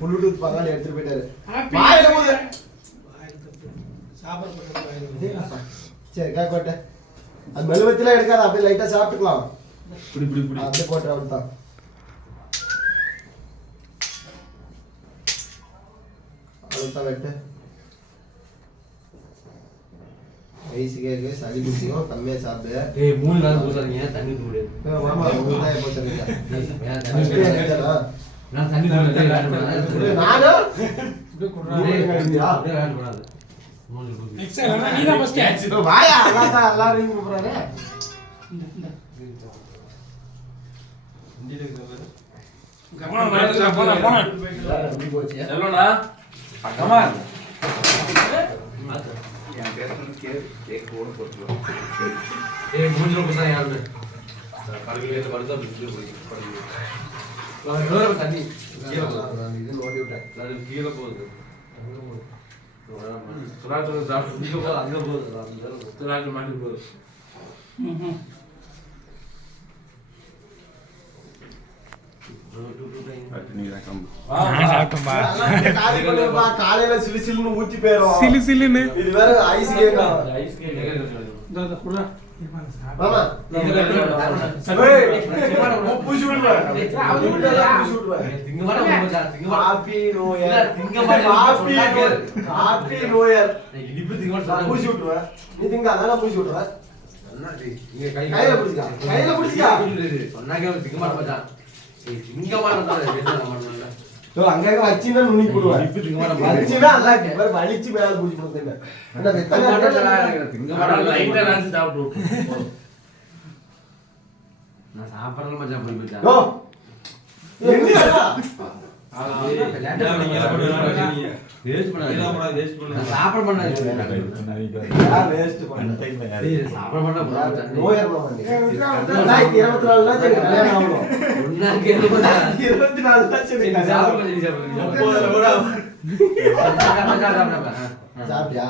புல்லுடூத் பங்காளி எடுத்துட்டு போயிட்டாரு. சரி காக்கோட்டை அது மெழுவத்தில எடுக்காத, அப்படியே லைட்டா சாப்பிட்டுக்கலாம். அப்படியே போட்டு அவ்வளவுதான். அவ்வளவுதான் வெட்டு. வயசுக்கு சளி பிடிச்சிக்கும், கம்மியா சாப்பிடு. 3 நாள் போசாதீங்க, தண்ணி தூடு. மாமா 3 நாள் போசாதீங்க. நான் தண்ணி தூடு நானு வாயா எல்லாரும் கூப்பிடுறாரு. தண்ணி கீழே போகுது. காலையில சிலு சிலுன்னு ஊத்தி போயிரும். சிலு சிலுன்னு இது வேற ஐஸ் கேக்கும். மாமா பூசி விடுவா. Happy new year. Happy new year. பூசி விட்டுருவ. நீ திங்க அதெல்லாம் பூசி விட்டுருவ. கையில பிடிச்சா கையில பிடிச்சா சொன்னாக்க திங்க மாட்டேன். திங்க மாட்டேன். அங்க வச்சுன்னா நுனி போடுவேன். வச்சுன்னா அதான் வலிச்சு மேல பூச்சி போடுறேன். நான் சாப்பிடல மச்சான் போய் போயிட்டேன். வேஸ்ட் பண்ணாத. வேஸ்ட் பண்ணாத. சாப்பிட பண்ணாத. வேஸ்ட் பண்ணாத. சாப்பிட பண்ணாத. நோயர் மாமனே. 24 நாள் சரி கல்யாணம் ஆகும். ஒண்ணா கேளு மச்சான். 24 நாள் சரி சாப்பிட பண்ணி சாப்பிடு. சாப்பிட்டியா?